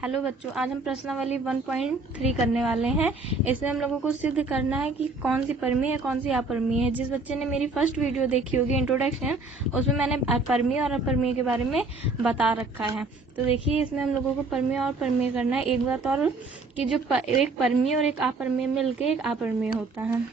Hello बच्चों, आज हम प्रश्नावली 1.3 करने वाले हैं। इसमें हम लोगों को सिद्ध करना है कि कौन सी परमीय है, कौन सी अपरमीय है। जिस बच्चे ने मेरी फर्स्ट वीडियो देखी होगी इंट्रोडक्शन, उसमें मैंने परमीय और अपरमीय के बारे में बता रखा है। तो देखिए, इसमें हम लोगों को परमीय और परमीय करना है। एक बात और कि जो एक परमीय और एक अपरमीय मिलकर एक अपरमीय होता है।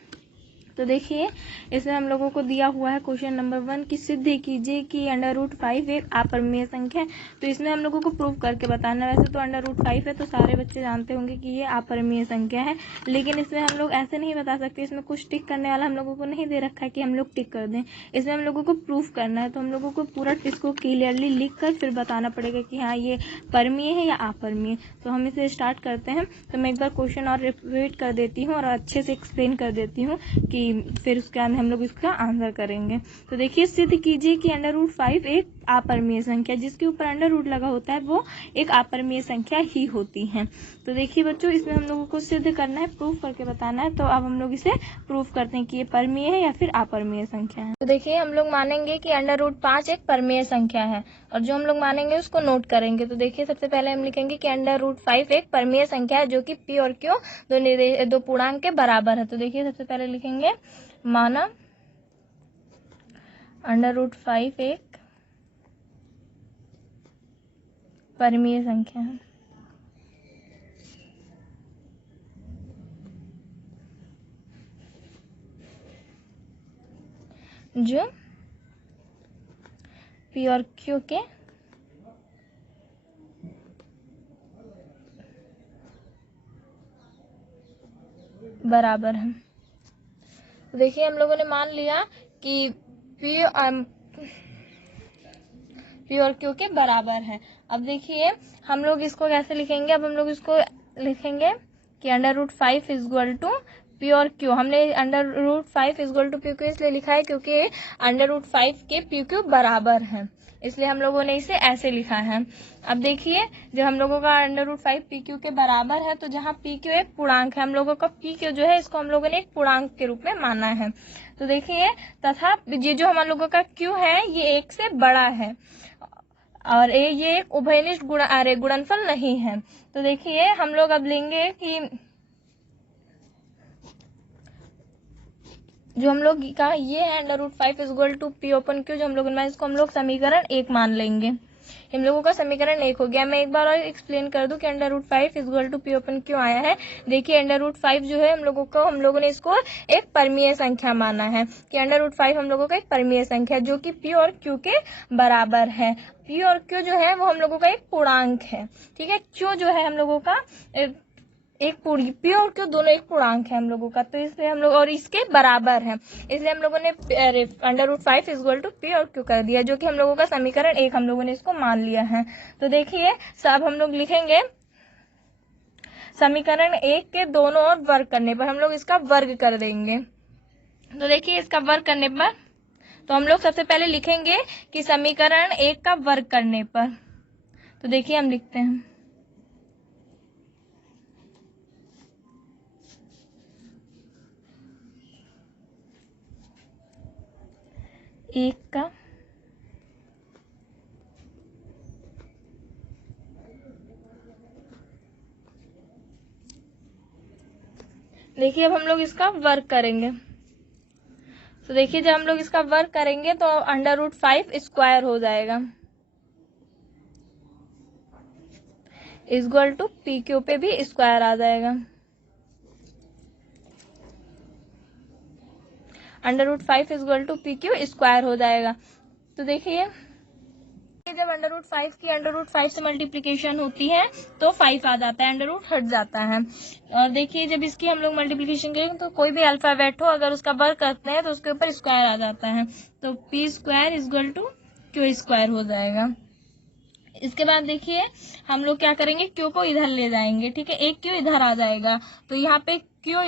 तो देखिए, इसमें हम लोगों को दिया हुआ है क्वेश्चन नंबर 1 की सिद्ध कीजिए कि √5 एक अपरमीय संख्या है। तो इसमें हम लोगों को प्रूव करके बताना है। वैसे तो √5 है तो सारे बच्चे जानते होंगे कि ये अपरमीय संख्या है, लेकिन इसमें हम लोग ऐसे नहीं बता सकते। इसमें कुछ टिक करने वाला हम लोगों को नहीं दे रखा है कि हम लोग टिक कर दें। इसमें हम लोगों को प्रूफ करना है, तो हम लोगों को पूरा इसको क्लियरली लिख कर फिर बताना पड़ेगा कि हाँ ये परमीय है या अपरमीय। तो हम इसे स्टार्ट करते हैं। तो मैं एक बार क्वेश्चन और रिपीट कर देती हूँ और अच्छे से एक्सप्लेन कर देती हूँ कि फिर उसके बाद हम लोग इसका आंसर करेंगे। तो देखिए, सिद्ध कीजिए कि √5 एक अपरमीय संख्या, जिसके ऊपर √ लगा होता है वो एक अपरमीय संख्या ही होती है। तो देखिए बच्चों, इसमें हम लोगों को सिद्ध करना है, प्रूफ करके बताना है। तो अब हम लोग इसे प्रूफ करते हैं कि ये परमीय है या फिर अपरमीय संख्या है। तो देखिए, हम लोग मानेंगे कि √5 एक परमीय संख्या है, और जो हम लोग मानेंगे उसको नोट करेंगे। तो देखिए, सबसे पहले हम लिखेंगे कि √5 एक परमीय संख्या है जो कि p और q दो पूर्णांक के बराबर है। तो देखिए, सबसे पहले लिखेंगे माना √5 एक परमीय संख्या है जो p और q के बराबर है। तो देखिए, हम लोगों ने मान लिया कि p और q के बराबर है। अब देखिए, हम लोग इसको कैसे लिखेंगे। अब हम लोग इसको लिखेंगे कि √5 = p और q। हमने √5 = p q इसलिए लिखा है क्योंकि √5 के p q बराबर है, इसलिए हम लोगों ने इसे ऐसे लिखा है। अब देखिए, जब हम लोगों का √5 p q के बराबर है, तो जहाँ p q एक पूर्णांक है, हम लोगों का p q जो है इसको हम लोगों ने एक पूर्णांक के रूप में माना है। तो देखिए, तथा ये जो हम लोगों का q है ये 1 से बड़ा है, और ये एक उभयनिष्ठ गुणनफल नहीं है। तो देखिए, हम लोग अब लेंगे कि जो हम लोग का ये है √5 = p/q, जो हम लोग इसको हम लोग समीकरण 1 मान लेंगे। हम लोगों का समीकरण 1 हो गया। मैं एक बार और एक्सप्लेन कर दूं कि √5 = p/q आया है। देखिए, √5 जो है हम लोगों ने इसको एक परमीय संख्या माना है कि √5 हम लोगों का एक परमीय संख्या जो कि p और q के बराबर है। p और q जो है वो हम लोगों का एक पूर्णांक है, ठीक है। q जो है हम लोगों का एक p और q दोनों एक पूर्णांक है हम लोगों का, तो इसलिए हम लोग और इसके बराबर है, इसलिए हम लोगों ने √5 = p और q कर दिया, जो कि हम लोगों का समीकरण 1 हम लोगों ने इसको मान लिया है। तो देखिए, सब हम लोग लिखेंगे समीकरण 1 के दोनों ओर वर्ग करने पर हम लोग इसका वर्ग कर देंगे। तो देखिए, इसका वर्ग करने पर तो हम लोग सबसे पहले लिखेंगे कि समीकरण 1 का वर्ग करने पर। तो देखिए, हम लिखते हैं 1 का देखिए, अब हम लोग इसका वर्ग करेंगे। तो देखिए, जब हम लोग इसका वर्ग करेंगे तो √5 स्क्वायर हो जाएगा, = PQ पे भी स्क्वायर आ जाएगा। √5 = PQ स्क्वायर हो जाएगा। तो देखिए, जब √5 की √5 से मल्टीप्लीकेशन होती है तो 5 आ जाता है, √ हट जाता है। और देखिए, जब इसकी हम लोग मल्टीप्लीकेशन करेंगे तो कोई भी अल्फाबेट हो, अगर उसका वर्ग करते हैं तो उसके ऊपर स्क्वायर आ जाता है, तो p² = q² हो जाएगा। इसके बाद देखिए, हम लोग क्या करेंगे, q को इधर ले जाएंगे, ठीक है। एक q इधर आ जाएगा, तो यहाँ पे q है,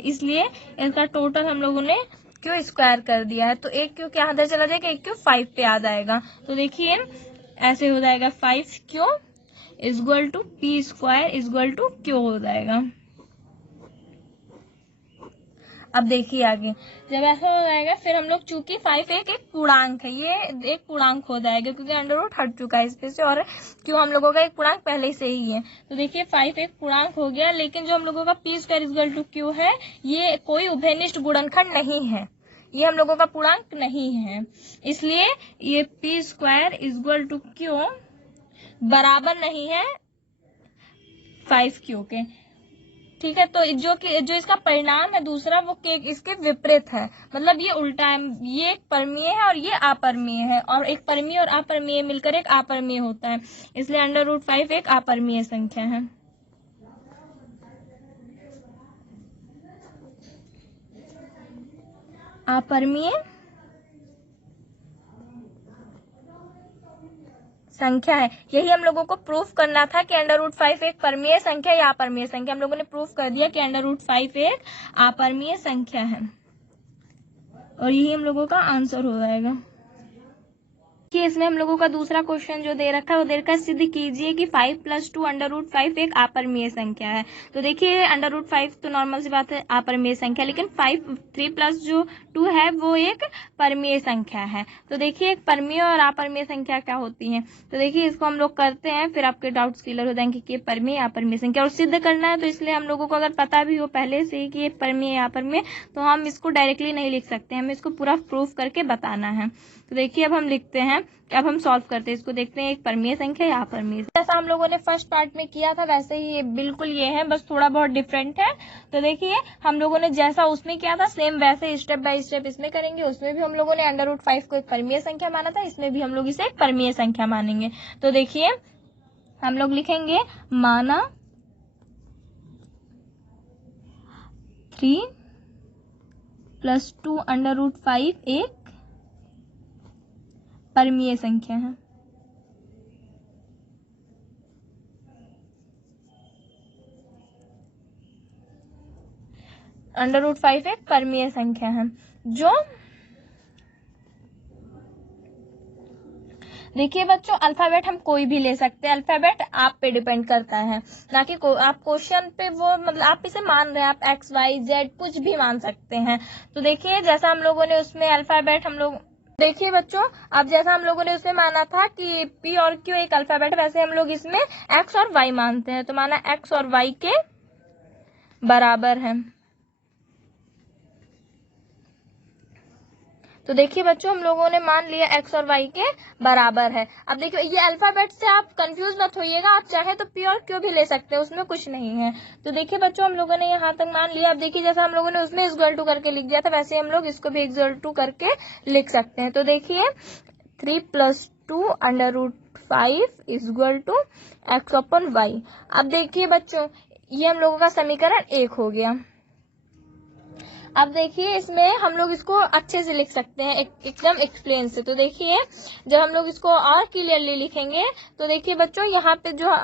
इसलिए इसका टोटल हम लोगों ने q² कर दिया है। तो एक q क्या इधर चला जाएगा, एक q 5 पे आ जाएगा। तो देखिए, ऐसे हो जाएगा 5q = p² = q हो जाएगा। अब देखिए आगे जब ऐसा हो जाएगा फिर हम लोग, चूंकि 5 एक पूर्णांक है, ये एक पूर्णांक हो जाएगा क्योंकि अंडर रूट हट चुका है इसमें से, और क्यों हम लोगों का एक पूर्णांक पहले से ही है। तो देखिए 5 एक पूर्णांक हो गया, लेकिन जो हम लोगों का p square is equal to q है, ये कोई उभयनिष्ठ गुणनखंड नहीं है, ये हम लोगों का पूर्णांक नहीं है, इसलिए ये p square is equal to q बराबर नहीं है 5q के। ठीक है, तो जो इसका परिणाम है दूसरा वो इसके विपरीत है, मतलब ये उल्टा है, ये एक परमीय है और ये अपरमीय है, और एक परमीय और अपरमीय मिलकर एक अपरमीय होता है, इसलिए अंडर रूट 5 एक अपरमीय संख्या है। अपरमीय संख्या है, यही हम लोगों को प्रूफ करना था कि अंडर रूट 5 एक परमीय संख्या या अपरमीय संख्या। हम लोगों ने प्रूफ कर दिया कि अंडर रूट 5 एक अपरमीय संख्या है, और यही हम लोगों का आंसर हो जाएगा। कि इसमें हम लोगों का दूसरा क्वेश्चन जो दे रखा है वो दे रखा है, सिद्ध कीजिए कि 5 + 2 अंडर रूट 5 एक अपरमीय संख्या है। तो देखिए अंडर रूट 5 तो नॉर्मल सी बात है अपरमीय संख्या, लेकिन 3 + जो 2 है वो एक परमीय संख्या है। तो देखिए एक परमीय और अपरमीय संख्या क्या होती है, तो देखिए इसको हम लोग करते हैं, फिर आपके डाउट्स क्लियर हो जाएंगे कि ये परमीय अपरमीय संख्या, और सिद्ध करना है तो इसलिए हम लोगों को अगर पता भी हो पहले से ही कि ये परमीय या अपरमीय, तो हम इसको डायरेक्टली नहीं लिख सकते, हमें इसको पूरा प्रूफ करके बताना है। तो देखिए अब हम लिखते हैं, अब हम सॉल्व करते हैं इसको, देखते हैं एक परमीय संख्या या अपरमीय। जैसा हम लोगों ने फर्स्ट पार्ट में किया था वैसे ही ये बिल्कुल ये है, बस थोड़ा बहुत डिफरेंट है। तो देखिए हम लोगों ने जैसा उसमें किया था सेम वैसे स्टेप बाय स्टेप इसमें करेंगे। उसमें भी हम लोगों ने अंडर रूट 5 को एक परमीय संख्या माना था, इसमें भी हम लोग इसे एक परमीय संख्या मानेंगे। तो देखिए हम लोग लिखेंगे माना 3 + 2 अंडर रूट 5 एक परमीय संख्या है। अंडर रूट 5 एक परमीय संख्या है, जो देखिए बच्चों अल्फाबेट हम कोई भी ले सकते हैं, अल्फाबेट आप पे डिपेंड करता है, ना कि आप क्वेश्चन पे वो मतलब आप इसे मान रहे हैं, आप x y z कुछ भी मान सकते हैं। तो देखिए जैसा हम लोगों ने उसमें अल्फाबेट हम लोग, देखिए बच्चों अब जैसा हम लोगों ने उसमें माना था कि p और q एक अल्फाबेट, वैसे हम लोग इसमें x और y मानते हैं, तो माना x और y के बराबर है। तो देखिए बच्चों हम लोगों ने मान लिया x और y के बराबर है। अब देखिए ये अल्फाबेट से आप कंफ्यूज मत होइएगा, आप चाहे तो p और q भी ले सकते हैं, उसमें कुछ नहीं है। तो देखिए बच्चों हम लोगों ने यहाँ तक मान लिया। अब देखिए जैसा हम लोगों ने उसमें इक्वल टू करके लिख दिया था, वैसे हम लोग इसको भी इक्वल टू करके लिख सकते हैं। तो देखिए 3 + 2 under root 5 equal to x/y। अब देखिए बच्चों ये हम लोगों का समीकरण 1 हो गया। अब देखिए इसमें हम लोग इसको अच्छे से लिख सकते हैं एकदम एक्सप्लेन से। तो देखिए जब हम लोग इसको और क्लियरली लिखेंगे तो देखिए बच्चों यहाँ पे जो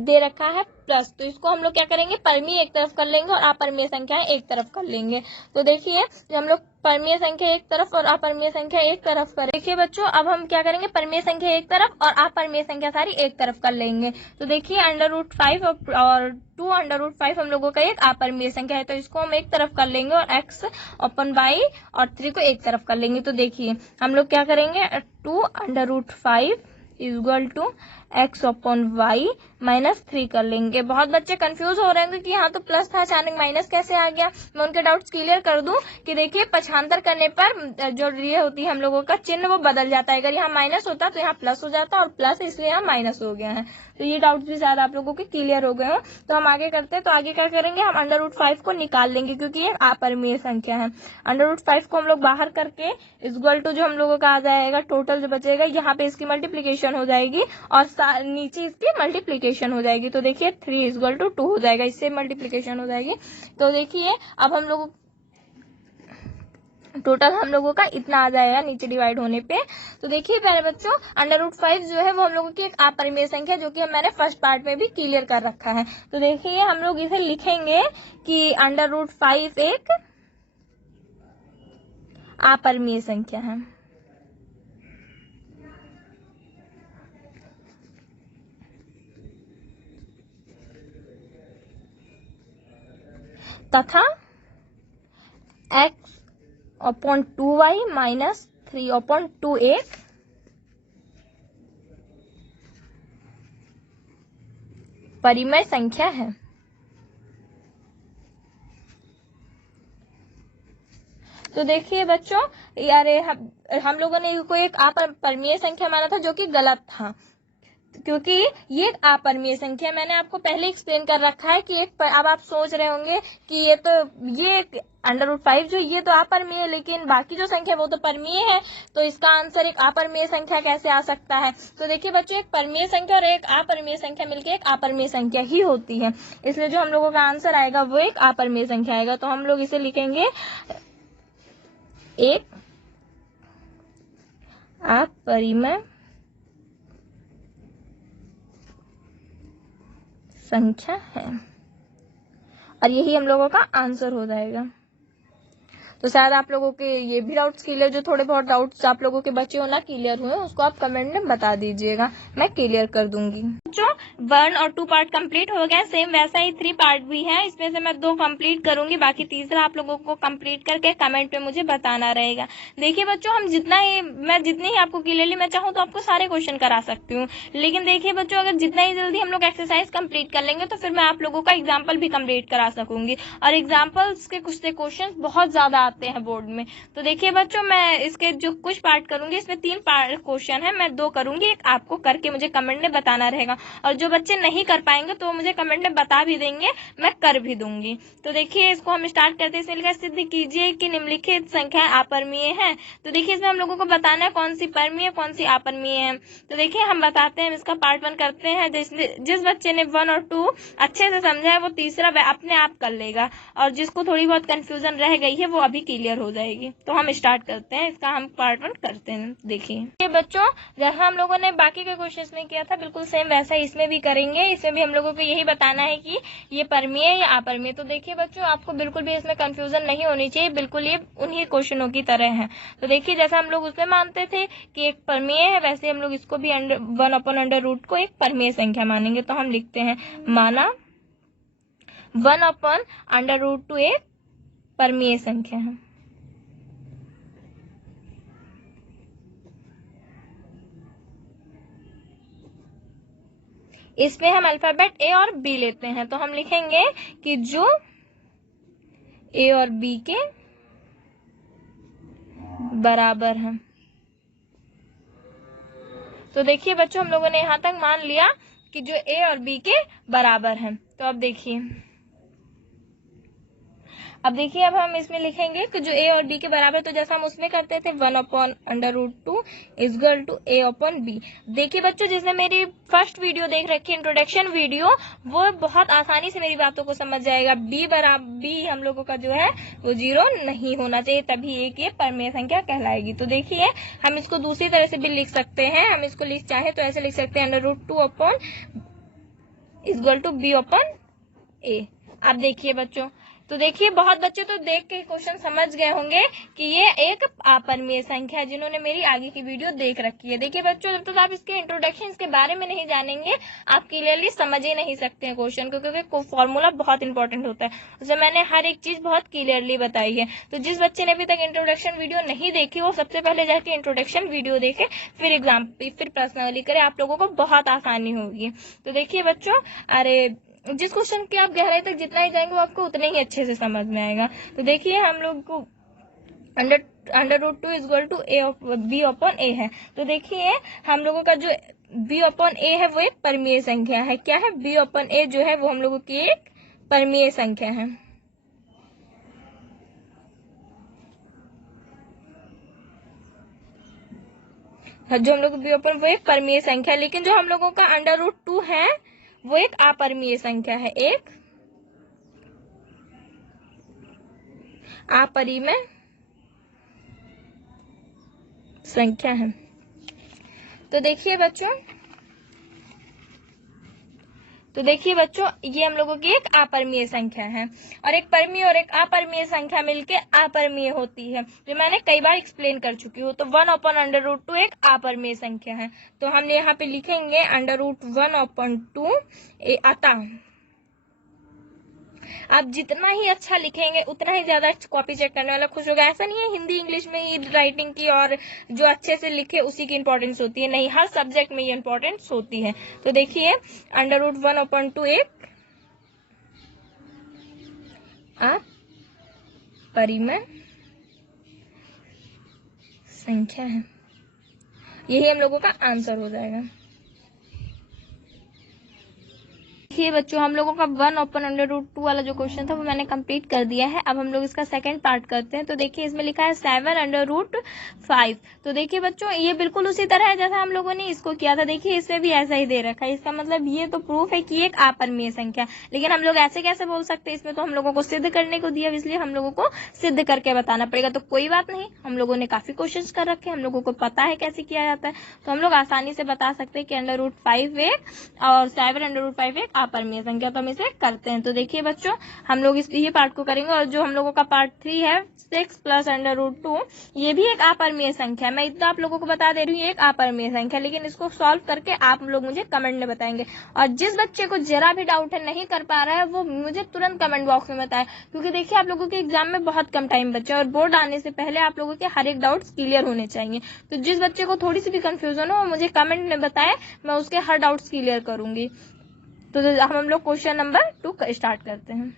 दे रखा है प्लस, तो इसको हम लोग क्या करेंगे परमीय एक तरफ कर लेंगे और अपरमीय संख्या एक तरफ कर लेंगे। तो देखिए जब हम लोग परमीय संख्या एक तरफ और अपरमीय संख्या एक तरफ करें, देखिए बच्चों अब हम क्या करेंगे परमीय संख्या एक तरफ और अपरमीय संख्या सारी एक तरफ कर लेंगे। तो देखिए अंडर रूट 5 और 2 अंडर रूट 5 हम लोगों का एक अपरमीय संख्या है, तो इसको हम एक तरफ कर लेंगे और x/y और 3 को एक तरफ कर लेंगे। तो देखिए हम लोग क्या करेंगे 2 under root 5 equal to x/y -3 कर लेंगे। बहुत बच्चे कंफ्यूज हो रहे होंगे कि यहाँ तो प्लस था अचानक माइनस कैसे आ गया। मैं उनके डाउट्स क्लियर कर दूं कि देखिए पक्षांतर करने पर जो ये होती है हम लोगों का चिन्ह वो बदल जाता है। अगर यहाँ माइनस होता तो यहाँ प्लस हो जाता, और प्लस इसलिए यहाँ माइनस हो गया है। तो ये डाउट्स भी शायद आप लोगों के क्लियर हो गए हो। तो हम आगे करते हैं। तो आगे क्या करेंगे हम अंडर रूट 5 को निकाल लेंगे क्योंकि ये अपरमीय संख्या है। अंडर रूट 5 को हम लोग बाहर करके इक्वल टू जो हम लोगों का आ जाएगा टोटल जो बचेगा, यहाँ पे इसकी मल्टीप्लीकेशन हो जाएगी और नीचे इसकी मल्टीप्लीकेशन हो जाएगी। तो देखिए 3 = 2 हो जाएगा, इससे मल्टीप्लीकेशन हो जाएगी। तो देखिए अब हम लोग टोटल हम लोगों का इतना आ जाएगा नीचे डिवाइड होने पे। तो देखिए प्यारे बच्चों अंडर रूट 5 जो है वो हम लोगों की एक अपरिमेय संख्या, जो कि मैंने फर्स्ट पार्ट में भी क्लियर कर रखा है। तो देखिए हम लोग इसे लिखेंगे कि अंडर रूट 5 एक अपरिमेय संख्या है। तथा x upon 2y minus 3 upon 2 एक परिमेय संख्या है। तो देखिए बच्चों, यार हम लोगों ने कोई एक अपरिमेय संख्या माना था जो कि गलत था, क्योंकि ये एक अपरिमेय संख्या मैंने आपको पहले एक्सप्लेन कर रखा है कि अब आप सोच रहे होंगे कि ये √5 जो ये तो अपरिमेय है, लेकिन बाकी जो संख्या वो तो परिमेय है, तो इसका आंसर एक अपरिमेय संख्या कैसे आ सकता है। तो देखिए बच्चों, एक परिमेय संख्या और एक अपरिमेय संख्या मिलकर एक अपरिमेय संख्या ही होती है, इसलिए जो हम लोगों का आंसर आएगा वो एक अपरिमेय संख्या आएगा। तो हम लोग इसे लिखेंगे एक अपरिमेय संख्या है, और यही हम लोगों का आंसर हो जाएगा। तो शायद आप लोगों के ये भी डाउट्स क्लियर, जो थोड़े बहुत डाउट्स आप लोगों के बचे हो ना क्लियर हुए, उसको आप कमेंट में बता दीजिएगा, मैं क्लियर कर दूंगी। बच्चों 1 और 2 पार्ट कंप्लीट हो गया, सेम वैसा ही 3 पार्ट भी है, इसमें से मैं 2 कंप्लीट करूंगी, बाकी तीसरा आप लोगों को कंप्लीट करके कमेंट में मुझे बताना रहेगा। देखिए बच्चों, मैं जितनी ही आपको क्लियरली मैं चाहूँ तो आपको सारे क्वेश्चन करा सकती हूँ, लेकिन देखिए बच्चों, अगर जितना ही जल्दी हम लोग एक्सरसाइज कंप्लीट कर लेंगे तो फिर मैं आप लोगों का एग्जाम्पल भी कंप्लीट करा सकूंगी, और एग्जाम्पल्स के कुछ से क्वेश्चन बहुत ज्यादा आते हैं बोर्ड में। तो देखिए बच्चों, मैं इसके जो कुछ पार्ट करूंगी, इसमें 3 पार्ट क्वेश्चन है, मैं 2 करूंगी, एक आपको करके मुझे कमेंट में बताना रहेगा, और जो बच्चे नहीं कर पाएंगे तो मुझे कमेंट में बता भी देंगे, मैं कर भी दूंगी। तो देखिए इसको हम स्टार्ट करते हैं। इसमें लिखा सिद्ध कीजिए कि निम्नलिखित संख्या अपरिमेय है। तो देखिए इसमें हम लोगों को बताना है कौन सी परिमेय कौन सी अपरिमेय है। तो देखिए हम बताते हैं, इसका पार्ट 1 करते हैं। जिस बच्चे ने 1 और 2 अच्छे से समझा है वो तीसरा अपने आप कर लेगा, और जिसको थोड़ी बहुत कंफ्यूजन रह गई है वो अभी क्लियर हो जाएगी। तो हम स्टार्ट करते हैं, इसका हम पार्ट 1 करते हैं। देखिए बच्चों, जैसा हम लोगों ने बाकी के क्वेश्चंस में किया था बिल्कुल सेम वैसा इसमें भी करेंगे। इसमें भी हम लोगों को यही बताना है कि ये परिमेय है या अपरिमेय। तो देखिए बच्चों, आपको बिल्कुल भी इसमें कंफ्यूजन नहीं होनी चाहिए, बिल्कुल ये उन्हीं क्वेश्चनों की तरह है। तो देखिए जैसा हम लोग उसमें मानते थे कि एक परिमेय है, वैसे हम लोग इसको भी 1/√, को एक परिमेय संख्या मानेंगे। तो हम लिखते हैं माना 1/√, एक परिमेय संख्या है। इसमें हम अल्फाबेट ए और बी लेते हैं। तो हम लिखेंगे कि जो ए और बी के बराबर है। तो देखिए बच्चों, हम लोगों ने यहां तक मान लिया कि जो ए और बी के बराबर है। तो अब देखिए अब हम इसमें लिखेंगे कि जो ए और बी के बराबर, तो जैसा हम उसमें करते थे 1/√2 equal to A upon B. देखिए बच्चों, जिसने मेरी फर्स्ट वीडियो देख रखी है, इंट्रोडक्शन वीडियो, वो बहुत आसानी से मेरी बातों को समझ जाएगा। बी हम लोगों का जो है वो 0 नहीं होना चाहिए, तभी एक ये परिमेय संख्या कहलाएगी। तो देखिए हम इसको दूसरी तरह से भी लिख सकते हैं। हम इसको चाहे तो ऐसे लिख सकते हैं √2 upon equal to B upon A. अब देखिए बच्चों, तो देखिए बहुत बच्चे तो देख के क्वेश्चन समझ गए होंगे कि ये एक अपरिमेय संख्या है, जिन्होंने मेरी आगे की वीडियो देख रखी है। देखिए बच्चों, जब तक आप इसके इंट्रोडक्शन के बारे में नहीं जानेंगे, आप क्लियरली समझ ही नहीं सकते हैं क्वेश्चन को, क्योंकि फॉर्मूला बहुत इंपॉर्टेंट होता है, उसमें मैंने हर एक चीज बहुत क्लियरली बताई है। तो जिस बच्चे ने अभी तक इंट्रोडक्शन वीडियो नहीं देखी, वो सबसे पहले जाके इंट्रोडक्शन वीडियो देखे, फिर प्रश्नावली करे, आप लोगों को बहुत आसानी होगी। तो देखिए बच्चों, जिस क्वेश्चन की आप गहराई तक जितना ही जाएंगे वो आपको उतने ही अच्छे से समझ में आएगा। तो देखिए हम लोग को √2 इक्वल टू बी अपॉन ए है। तो देखिए हम लोगों का जो बी अपॉन ए है वो एक परिमेय संख्या है। क्या है? बी अपॉन ए जो है वो हम लोगों की एक परिमेय संख्या है। जो हम लोग बी अपॉन वो एक परिमेय संख्या है, लेकिन जो हम लोगों का √2 है वो एक अपरिमेय संख्या है, एक अपरिमेय संख्या है। तो देखिए बच्चों, ये हम लोगों की एक अपरिमेय संख्या है, और एक परिमेय और एक अपरिमेय संख्या मिलके अपरिमेय होती है, जो मैंने कई बार एक्सप्लेन कर चुकी हूँ। तो 1/√2 एक अपरिमेय संख्या है। तो हम यहाँ पे लिखेंगे √1/2 अतः आप जितना ही अच्छा लिखेंगे उतना ही ज्यादा कॉपी चेक करने वाला खुश होगा। ऐसा नहीं है हिंदी इंग्लिश में ही राइटिंग की और जो अच्छे से लिखे उसी की इंपॉर्टेंस होती है, नहीं, हर सब्जेक्ट में ये इंपॉर्टेंस होती है। तो देखिए √1/2 अपरिमेय संख्या है, यही हम लोगों का आंसर हो जाएगा। देखिए बच्चों, हम लोगों का 1/√2 वाला जो क्वेश्चन था वो मैंने कंप्लीट कर दिया है। अब हम लोग इसका सेकंड पार्ट करते हैं। तो देखिए इसमें लिखा है 7/5। तो देखिए बच्चों, ये बिल्कुल उसी तरह है जैसा हम लोगों ने इसको किया था। देखिए इसमें भी ऐसा ही दे रखा है। इसका मतलब ये तो प्रूफ है कि एक अपरिमेय संख्या, लेकिन हम लोग ऐसे कैसे बोल सकते हैं? इसमें तो हम लोगों को सिद्ध करने को दिया, इसलिए हम लोगों को सिद्ध करके बताना पड़ेगा। तो कोई बात नहीं, हम लोगों ने काफी क्वेश्चन कर रखे, हम लोगों को पता है कैसे किया जाता है, तो हम लोग आसानी से बता सकते हैं कि √5 एक और 7/5 एक अपरिमेय संख्या। तो हम इसे करते हैं। तो देखिए बच्चों, हम लोग ये पार्ट को करेंगे, और जो हम लोगों का पार्ट 3 है 6 + √2, ये भी एक अपरिमेय संख्या है। मैं इतना आप लोगों को बता दे रही हूँ, ये एक अपरिमेय संख्या, लेकिन इसको सॉल्व करके आप लोग मुझे कमेंट में बताएंगे। और जिस बच्चे को जरा भी डाउट है, नहीं कर पा रहा है, वो मुझे तुरंत कमेंट बॉक्स में बताए, क्योंकि देखिए आप लोगों के एग्जाम में बहुत कम टाइम बचा है और बोर्ड आने से पहले आप लोगों के हर एक डाउट्स क्लियर होने चाहिए। तो जिस बच्चे को थोड़ी सी भी कंफ्यूजन हो, मुझे कमेंट में बताए, मैं उसके हर डाउट्स क्लियर करूंगी। तो हम लोग क्वेश्चन नंबर 2 स्टार्ट करते हैं।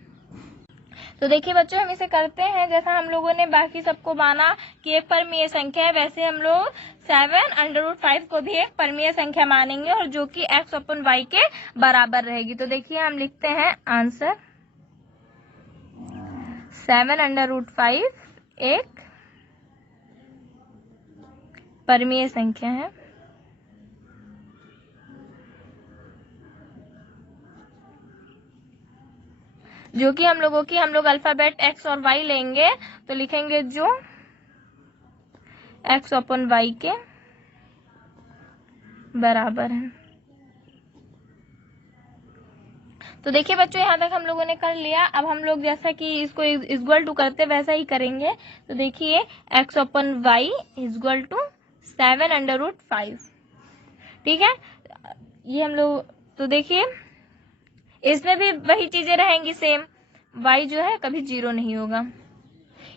तो देखिए बच्चों, हम इसे करते हैं जैसा हम लोगों ने बाकी सबको माना कि एक परमीय संख्या है, वैसे हम लोग 7/5 को भी एक परमीय संख्या मानेंगे, और जो कि x/y के बराबर रहेगी। तो देखिए हम लिखते हैं आंसर 7/5 एक परमीय संख्या है, जो कि हम लोग अल्फाबेट x और y लेंगे, तो लिखेंगे जो x/y के बराबर है। तो देखिए बच्चों, यहाँ तक हम लोगों ने कर लिया। अब हम लोग जैसा कि इसको इक्वल टू करते वैसा ही करेंगे। तो देखिए x/y = 7/5, ठीक है। ये हम लोग, तो देखिए इसमें भी वही चीजें रहेंगी सेम, y जो है कभी 0 नहीं होगा।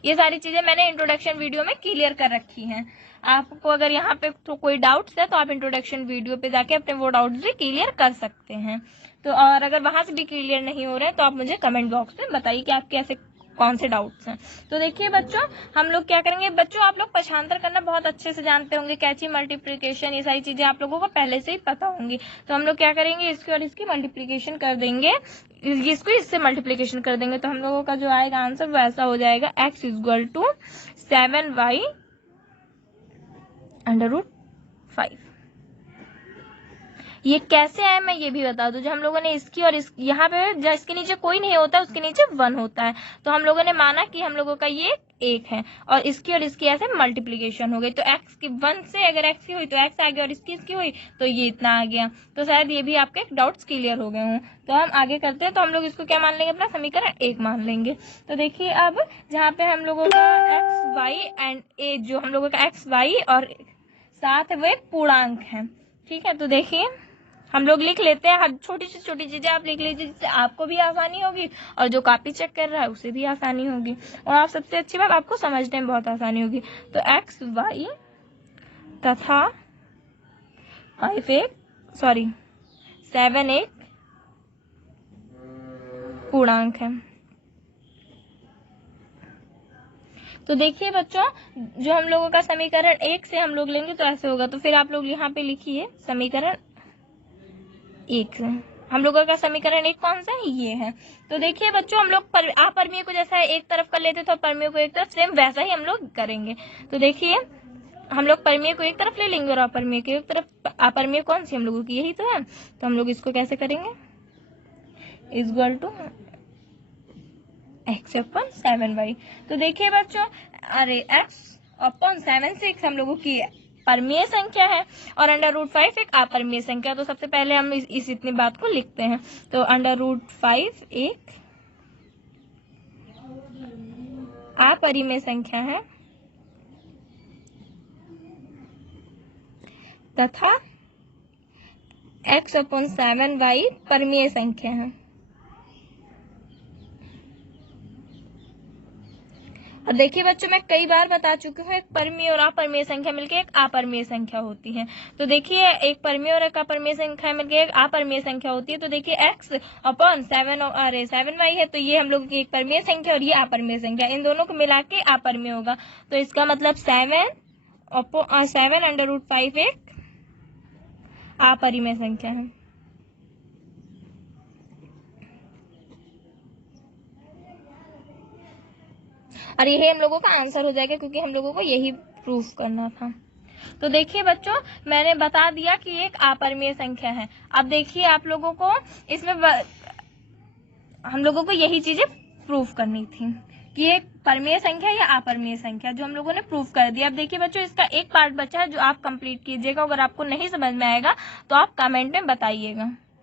ये सारी चीजें मैंने इंट्रोडक्शन वीडियो में क्लियर कर रखी हैं। आपको अगर यहाँ पे तो कोई डाउट्स है, तो आप इंट्रोडक्शन वीडियो पे जाके अपने वो डाउट्स भी क्लियर कर सकते हैं। तो और अगर वहां से भी क्लियर नहीं हो रहे हैं, तो आप मुझे कमेंट बॉक्स में बताइए कि आपके ऐसे कौन से डाउट्स हैं। तो देखिए बच्चों, हम लोग क्या करेंगे, बच्चों आप लोग पक्षांतर करना बहुत अच्छे से जानते होंगे, कैची, मल्टीप्लिकेशन, ये सारी चीजें आप लोगों को पहले से ही पता होंगी। तो हम लोग क्या करेंगे, इसकी और इसकी मल्टीप्लिकेशन कर देंगे, इसको इससे मल्टीप्लिकेशन कर देंगे। तो हम लोगों का जो आएगा आंसर वो ऐसा हो जाएगा, x = 7/5। ये कैसे आया मैं ये भी बता दूं। जो हम लोगों ने इसकी और इस यहाँ पे जिसके नीचे कोई नहीं होता उसके नीचे 1 होता है, तो हम लोगों ने माना कि हम लोगों का ये 1 है, और इसकी और इसकी ऐसे मल्टीप्लिकेशन हो गई। तो x की 1 से अगर x की हुई तो x आ गया, और इसकी हुई तो ये इतना आ गया। तो शायद ये भी आपके डाउट्स क्लियर हो गए हों। तो हम आगे करते हैं। तो हम लोग इसको क्या मान लेंगे, अपना समीकरण 1 मान लेंगे। तो देखिए अब जहाँ पे हम लोगों का x y एंड a, जो हम लोगों का x y और साथ है वो एक पूर्णांक है, ठीक है। तो देखिए हम लोग लिख लेते हैं, हर छोटी से छोटी चीजें आप लिख लीजिए, जिससे आपको भी आसानी होगी और जो कॉपी चेक कर रहा है उसे भी आसानी होगी, और आप सबसे अच्छी बात, आपको समझने में बहुत आसानी होगी। तो x y तथा 7 एक पूर्णांक है। तो देखिए बच्चों, जो हम लोगों का समीकरण 1 से हम लोग लेंगे तो ऐसे होगा। तो फिर आप लोग यहाँ पे लिखिए समीकरण 1 से हम लोगों का समीकरण 1 कौन सा है, ये है। तो देखिए बच्चों, हम लोग अपरिमेय को जैसा एक तरफ कर लेते तो परमेय को एक तरफ, सेम वैसा ही हम लोग करेंगे। तो देखिए हम लोग परमेय को एक तरफ ले लेंगे और अपरिमेय को एक तरफ। अपरिमेय कौन सी हम लोगों की, यही तो है। तो हम लोग इसको कैसे करेंगे, = x/7y। तो देखिए बच्चों, अरे x/7 से हम लोगों की परमीय संख्या है, और √5 एक अपरिमेय संख्या। तो सबसे पहले हम इस इतनी बात को लिखते हैं। तो √5 एक अपरिमेय संख्या है तथा x/7y परमीय संख्या है। अब देखिए बच्चों, मैं कई बार बता चुकी हूँ, एक परिमेय और अपरिमेय संख्या मिलकर एक अपरिमेय संख्या होती है। तो देखिए एक परिमेय और एक अपरिमेय संख्या मिलकर एक अपरिमेय संख्या होती है। तो देखिए x अपॉन 7y है, तो ये हम लोगों की एक परिमेय संख्या और ये अपरिमेय संख्या, इन दोनों को मिला के अपरिमेय होगा। तो इसका मतलब 7/5 एक अपरिमेय संख्या है। और यही हम लोगों का आंसर हो जाएगा, क्योंकि हम लोगों को यही प्रूफ करना था। तो देखिए बच्चों, मैंने बता दिया कि एक अपरिमेय संख्या है। अब देखिए आप लोगों को इसमें हम लोगों को यही चीजें प्रूफ करनी थी कि एक परिमेय संख्या या अपरिमेय संख्या, जो हम लोगों ने प्रूफ कर दिया। अब देखिए बच्चों, इसका एक पार्ट बचा है जो आप कंप्लीट कीजिएगा। अगर आपको नहीं समझ में आएगा तो आप कमेंट में बताइएगा।